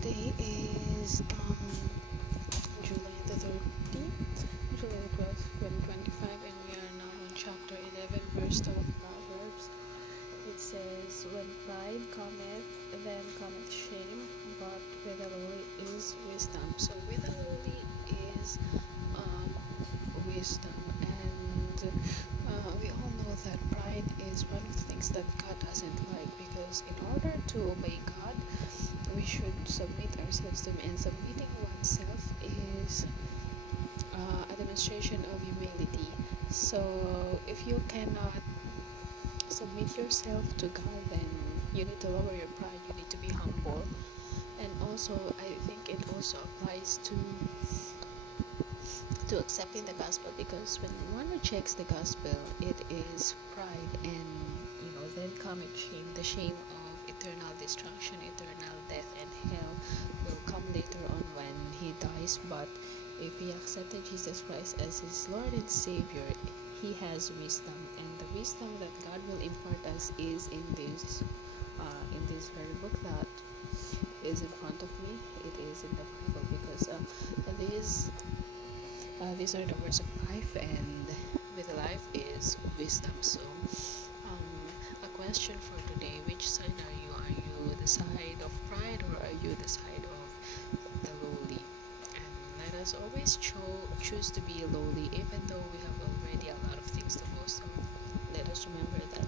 today is July the 13th, July the 12th, 2025, and we are now on chapter 11, verse 2 of Proverbs. It says, "When pride cometh, then cometh shame, but with the lowly is wisdom." So with the lowly is wisdom, and we all know that pride is one of the things that God doesn't like, because in order to obey God, we should submit ourselves to Him, and submitting oneself is a demonstration of humility. So if you cannot submit yourself to God, then you need to lower your pride, you need to be humble. And also I think it also applies to accepting the gospel, because when one rejects the gospel, it is pride, and then cometh shame. The shame of eternal destruction, eternal death, and hell will come later on when he dies. But if he accepted Jesus Christ as his Lord and Savior, he has wisdom, and the wisdom that God will impart us is in this very book that is in front of me. It is in the Bible, because these are the words of life, and with life is wisdom. So a question for today: which side are you? Are you the side of pride, or are you the side of the lowly? And let us always choose to be lowly, even though we have already a lot of things to boast of. Let us remember that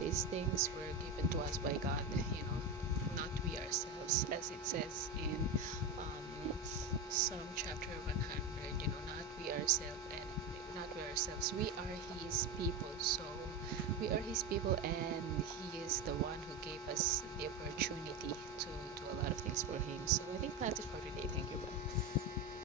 these things were given to us by God, not we ourselves, as it says in Psalm chapter 100. Not we ourselves, and not we ourselves. We are His people. So we are His people, and He is the one who gave us the opportunity to do a lot of things for Him. So I think that's it for today. Thank you.